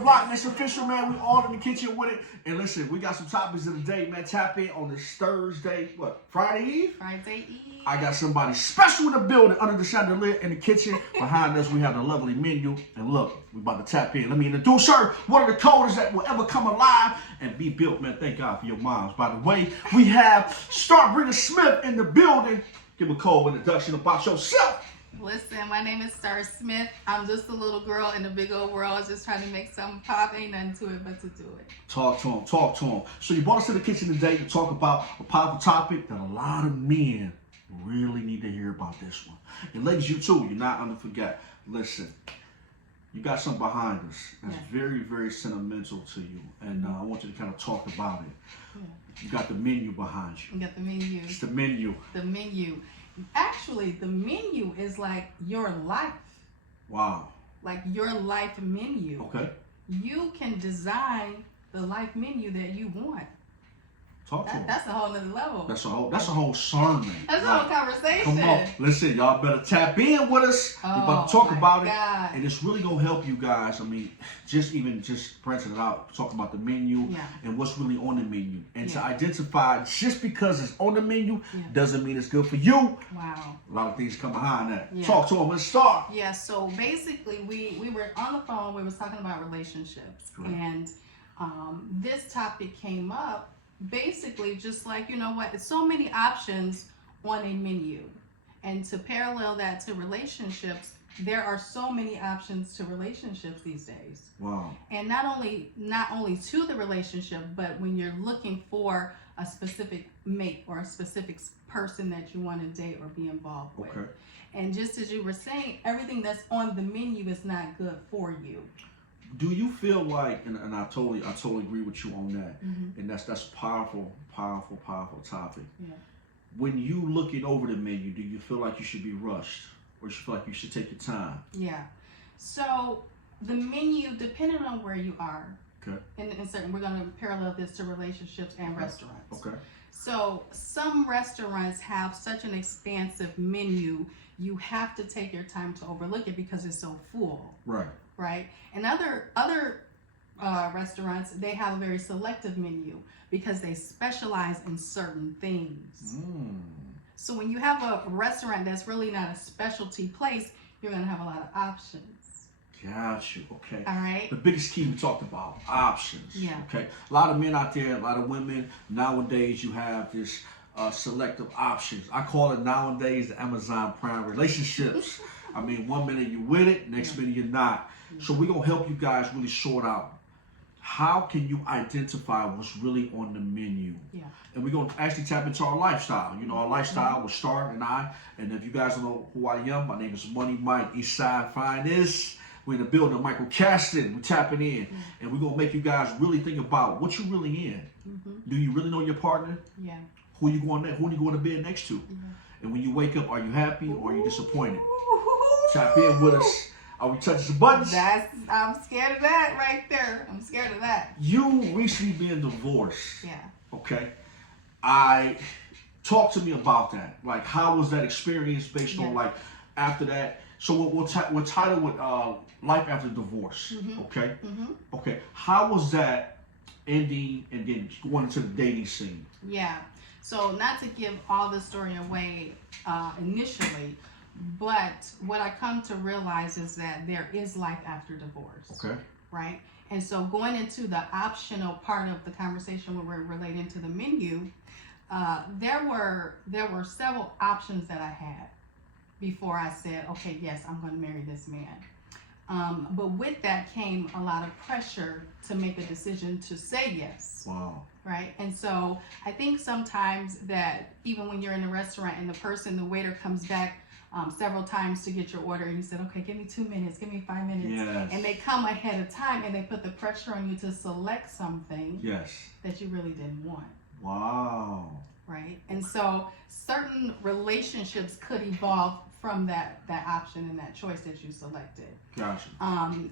Block, and it's official, man. We all in the kitchen with it. And listen, we got some topics of the day, man. Tap in on this Thursday, Friday Eve? Friday Eve. I got somebody special in the building under the chandelier in the kitchen. Behind us, we have the lovely menu. And look, we about to tap in. Let me introduce her. One of the coders that will ever come alive and be built, man. Thank God for your moms. By the way, we have Starbringer Smith in the building. Give a cold introduction about yourself. Listen, my name is Star Smith. I'm just a little girl in the big old world, just trying to make something pop. Ain't nothing to it but to do it. Talk to him, talk to him. So you brought us to the kitchen today to talk about a powerful topic that a lot of men really need to hear about this one. And ladies, you too, you're not under forget. Listen, you got something behind us that's very, very sentimental to you. And I want you to kind of talk about it. Yeah. You got the menu behind you. You got the menu. It's the menu. The menu. Actually, the menu is like your life. Wow. Like your life menu. Okay. You can design the life menu that you want. Talk to him. That's a whole other level. That's a whole sermon. That's a whole conversation. Come on. Listen, y'all better tap in with us. We're about to talk about it. And it's really going to help you guys. I mean, just branching it out, talk about the menu and what's really on the menu. And to identify, just because it's on the menu doesn't mean it's good for you. Wow. A lot of things come behind that. Yeah. Talk to them. Let's start. Yeah, so basically we were on the phone. We was talking about relationships. Correct. And this topic came up. Basically, just like, you know what, it's so many options on a menu. And to parallel that to relationships, there are so many options to relationships these days. Wow. And not only to the relationship, but when you're looking for a specific mate or a specific person that you want to date or be involved with. Okay. And just as you were saying, everything that's on the menu is not good for you. Do you feel like, and I totally agree with you on that, and that's powerful topic. Yeah. When you looking over the menu, do you feel like you should be rushed, or you feel like you should take your time? Yeah. So the menu, depending on where you are, okay, and certain, we're going to parallel this to relationships and restaurants. Okay. So some restaurants have such an expansive menu, you have to take your time to overlook it because it's so full. Right. Right. And other restaurants, they have a very selective menu because they specialize in certain things. So when you have a restaurant that's really not a specialty place, you're going to have a lot of options. Got you. Okay. All right. The biggest key we talked about, options. Yeah. Okay. A lot of men out there, a lot of women, nowadays you have this selective options. I call it nowadays the Amazon Prime relationships. I mean, 1 minute you're with it, next minute you're not. So we're going to help you guys really sort out how can you identify what's really on the menu. Yeah. And we're going to actually tap into our lifestyle. You know, our lifestyle with Star and I. And if you guys don't know who I am, my name is Money Mike, Eastside Finest. We're in the building, Michael Caston. We're tapping in. And we're going to make you guys really think about what you're really in. Do you really know your partner? Yeah. Who you going to bed next to? And when you wake up, are you happy or are you disappointed? Tap in with us. Are we touching some buttons? I'm scared of that right there. I'm scared of that. You recently been divorced. Yeah. Okay. Talk to me about that. Like, how was that experience based on like after that? So we'll title with Life After Divorce. Okay. Okay. How was that ending and then going into the dating scene? Yeah. So not to give all the story away initially, but what I come to realize is that there is life after divorce. Okay. Right? And so going into the optional part of the conversation where we're relating to the menu, there were several options that I had before I said, okay, yes, I'm going to marry this man. But with that came a lot of pressure to make a decision to say yes. Wow. Right? And so I think sometimes that even when you're in a restaurant and the waiter comes back several times to get your order and you said, okay, give me 2 minutes, give me 5 minutes. Yes. And they come ahead of time and they put the pressure on you to select something that you really didn't want. Wow. Right? And so certain relationships could evolve from that option and that choice that you selected. Gotcha.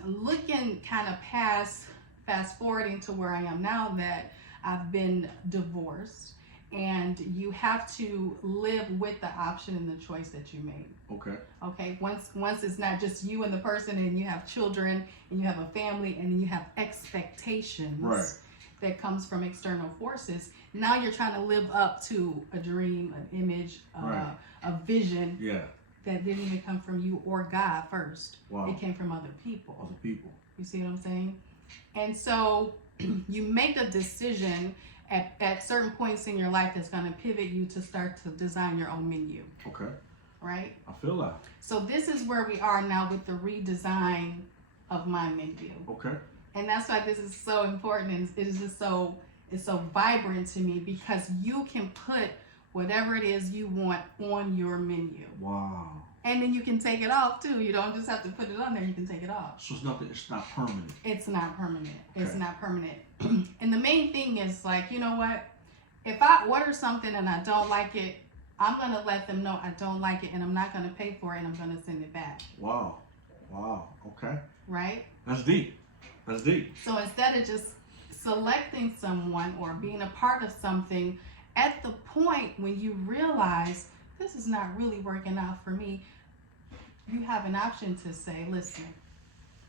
Looking kind of fast forwarding to where I am now, that I've been divorced and you have to live with the option and the choice that you made. Okay. Once it's not just you and the person, and you have children, and you have a family, and you have expectations that comes from external forces. Now you're trying to live up to a dream, an image, a vision that didn't even come from you or God first. Wow. It came from other people. Other people. You see what I'm saying? And so you make a decision at certain points in your life that's going to pivot you to start to design your own menu. Okay. Right? I feel that. So this is where we are now with the redesign of my menu. Okay. And that's why this is so important, and it is just it's so vibrant to me, because you can put whatever it is you want on your menu. Wow. And then you can take it off too. You don't just have to put it on there, you can take it off. So it's not permanent. It's not permanent. Okay. It's not permanent. And the main thing is, like, you know what? If I order something and I don't like it, I'm going to let them know I don't like it, and I'm not going to pay for it, and I'm going to send it back. Wow. Okay. Right? That's deep. So instead of just selecting someone or being a part of something, at the point when you realize this is not really working out for me, you have an option to say, listen,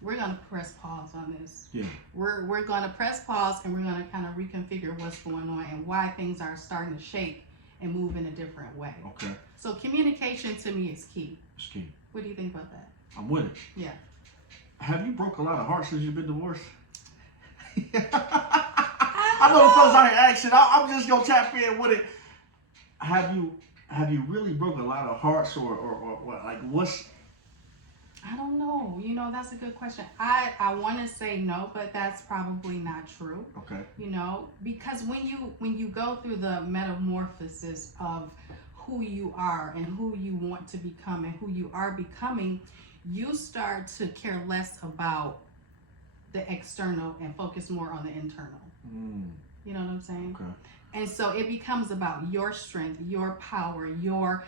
we're going to press pause on this. Yeah. We're going to press pause, and we're going to kind of reconfigure what's going on and why things are starting to shake and move in a different way. Okay. So communication to me is key. It's key. What do you think about that? I'm with it. Yeah. Have you broke a lot of hearts since you've been divorced? I know the fellas out here asking. I'm just gonna tap in with it. Have you really broken a lot of hearts, or what? Like, what's? I don't know. You know, that's a good question. I want to say no, but that's probably not true. Okay. You know, because when you go through the metamorphosis of who you are and who you want to become and who you are becoming, you start to care less about the external and focus more on the internal. You know what I'm saying? Okay. And so it becomes about your strength, your power, your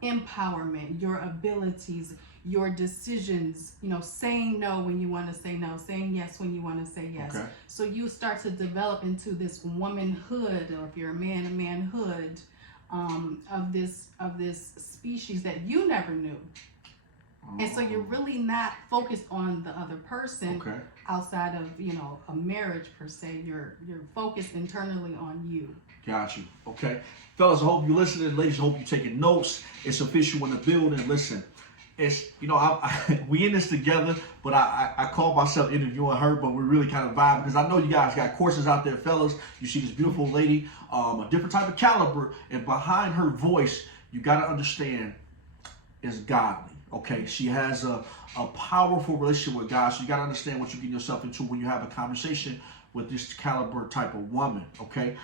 empowerment, your abilities, your decisions, you know, saying no when you want to say no, saying yes when you want to say yes. Okay. So you start to develop into this womanhood, or if you're a man, a manhood, of this species that you never knew. And so you're really not focused on the other person outside of, you know, a marriage per se. You're focused internally on you. Got you. Okay. Fellas, I hope you're listening. Ladies, I hope you're taking notes. It's official in the building. Listen, it's, you know, we in this together, but I call myself interviewing her, but we're really kind of vibing, because I know you guys got courses out there, fellas. You see this beautiful lady, a different type of caliber, and behind her voice, you got to understand, is godly. Okay, she has a powerful relationship with God, so you got to understand what you're getting yourself into when you have a conversation with this caliber type of woman. Okay,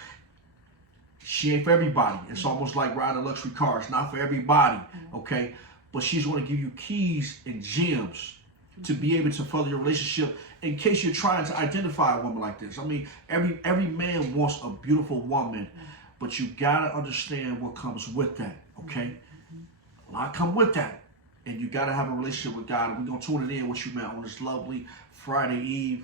she ain't for everybody. It's almost like riding a luxury car. It's not for everybody. Okay, but she's going to give you keys and gems to be able to further your relationship in case you're trying to identify a woman like this. I mean, every man wants a beautiful woman, but you got to understand what comes with that. Okay, a lot come with that. And you got to have a relationship with God. And we're going to tune it in what you meant on this lovely Friday Eve.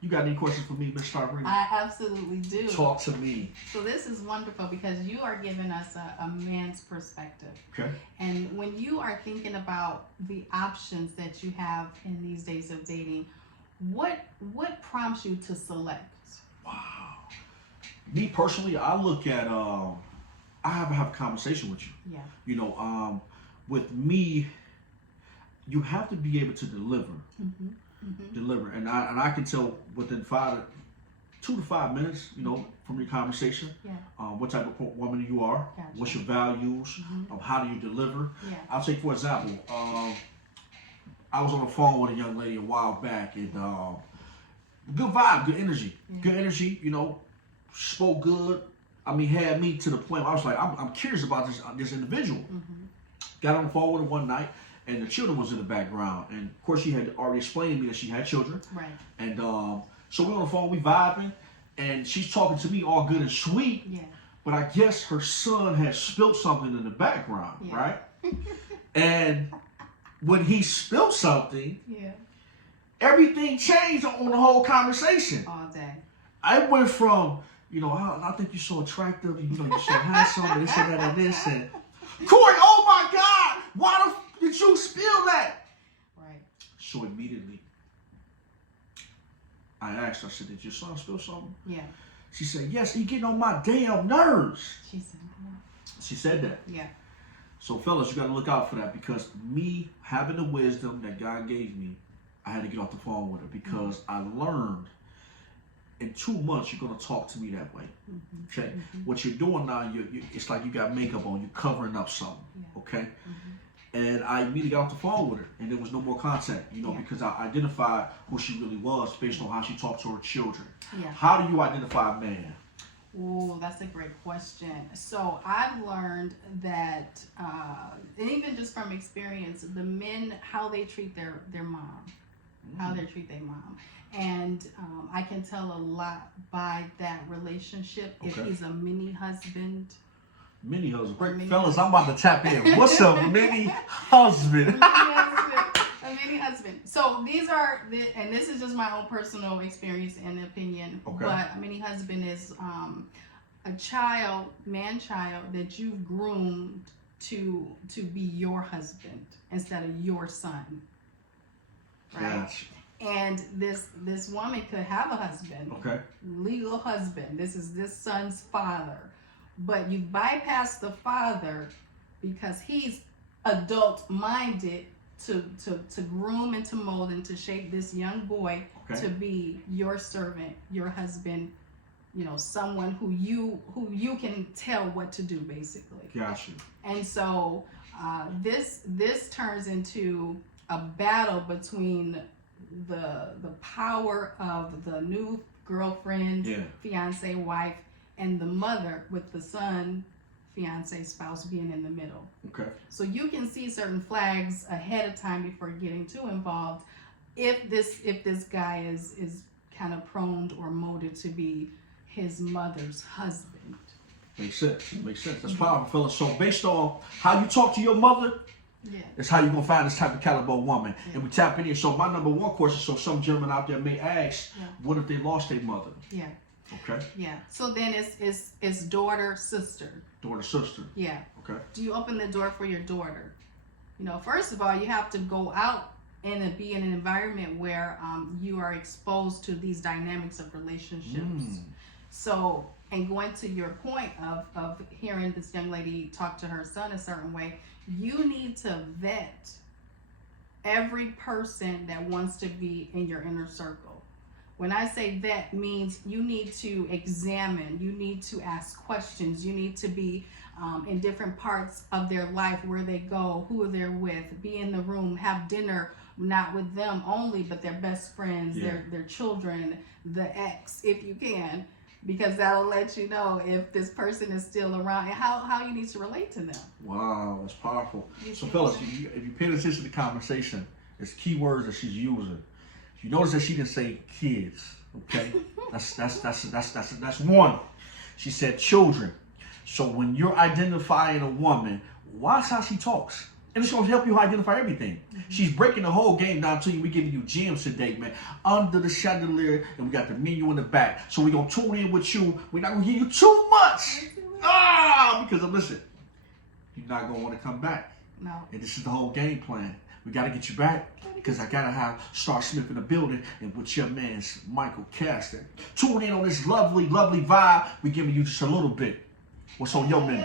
You got any questions for me, Ms. Starbrina? I absolutely do. Talk to me. So this is wonderful, because you are giving us a man's perspective. Okay. And when you are thinking about the options that you have in these days of dating, what prompts you to select? Wow. Me personally, I look at, I have a conversation with you. Yeah. You know, with me, you have to be able to deliver. Deliver. And I can tell within 2 to 5 minutes, you know, from your conversation, what type of woman you are, what's your values, how do you deliver. I'll take, for example, I was on the phone with a young lady a while back, and good vibe, good energy, you know, spoke good. I mean, had me to the point where I was like, I'm curious about this individual. Got on the phone with her one night, and the children was in the background. And of course, she had already explained to me that she had children. Right. And so we're on the phone, we vibing, and she's talking to me all good and sweet. Yeah. But I guess her son had spilled something in the background, right? And when he spilled something, everything changed on the whole conversation. All day. I went from you know, I think you're so attractive. You know, you're so handsome. And this and that and this. And Corey, oh my God, why did you spill that? Right. So immediately, I asked her, I said, did your son spill something? Yeah. She said, yes, he getting on my damn nerves. She said that. She said that. Yeah. So fellas, you got to look out for that, because me having the wisdom that God gave me, I had to get off the phone with her, because I learned in 2 months you're going to talk to me that way. Okay? What you're doing now, it's like you got makeup on, you're covering up something. Okay? And I immediately got off the phone with her, and there was no more contact, you know, because I identified who she really was based on how she talked to her children. Yeah. How do you identify a man? Oh, that's a great question. So I've learned that, and even just from experience, the men, how they treat their mom, how they treat their mom. And I can tell a lot by that relationship. If he's a mini husband. Mini husband. Mini Fellas, husband. I'm about to tap in. What's a mini husband? A mini husband. So these are, and this is just my own personal experience and opinion, but a mini husband is a man-child that you've groomed to be your husband instead of your son. Right? Gotcha. And this woman could have a husband, legal husband. This is this son's father. But you bypass the father because he's adult-minded to groom and to mold and to shape this young boy to be your servant, your husband, you know, someone who you can tell what to do, basically. Gotcha. And so this turns into a battle between the power of the new girlfriend, fiance, wife, and the mother, with the son, fiance, spouse being in the middle. Okay. So you can see certain flags ahead of time before getting too involved. If this guy is kind of prone or molded to be his mother's husband. Makes sense. Makes sense. That's powerful, fellas. So based on how you talk to your mother, that's how you're gonna find this type of caliber woman. And we tap in here. So my number one question, so some gentlemen out there may ask, what if they lost their mother? Yeah. Okay. Yeah. So then it's daughter, sister. Daughter, sister. Yeah. Okay. Do you open the door for your daughter? You know, first of all, you have to go out and be in an environment where you are exposed to these dynamics of relationships. So, and going to your point of hearing this young lady talk to her son a certain way, you need to vet every person that wants to be in your inner circle. When I say vet, means you need to examine, you need to ask questions, you need to be in different parts of their life, where they go, who they're with, be in the room, have dinner, not with them only, but their best friends, their children, the ex, if you can, because that'll let you know if this person is still around and how you need to relate to them. Wow, that's powerful. So fellas, if you pay attention to the conversation, it's key words that she's using. You notice that she didn't say kids, okay? That's one. She said children. So when you're identifying a woman, watch how she talks. And it's going to help you identify everything. She's breaking the whole game down to you. We're giving you gems today, man. Under the chandelier, and we got the menu in the back. So we're going to tune in with you. We're not going to give you too much. Because listen, you're not going to want to come back. No. And this is the whole game plan. We got to get you back, because I got to have Star Smith in the building and with your man's Michael Caston. Tune in on this lovely, lovely vibe. We're giving you just a little bit. What's on your menu?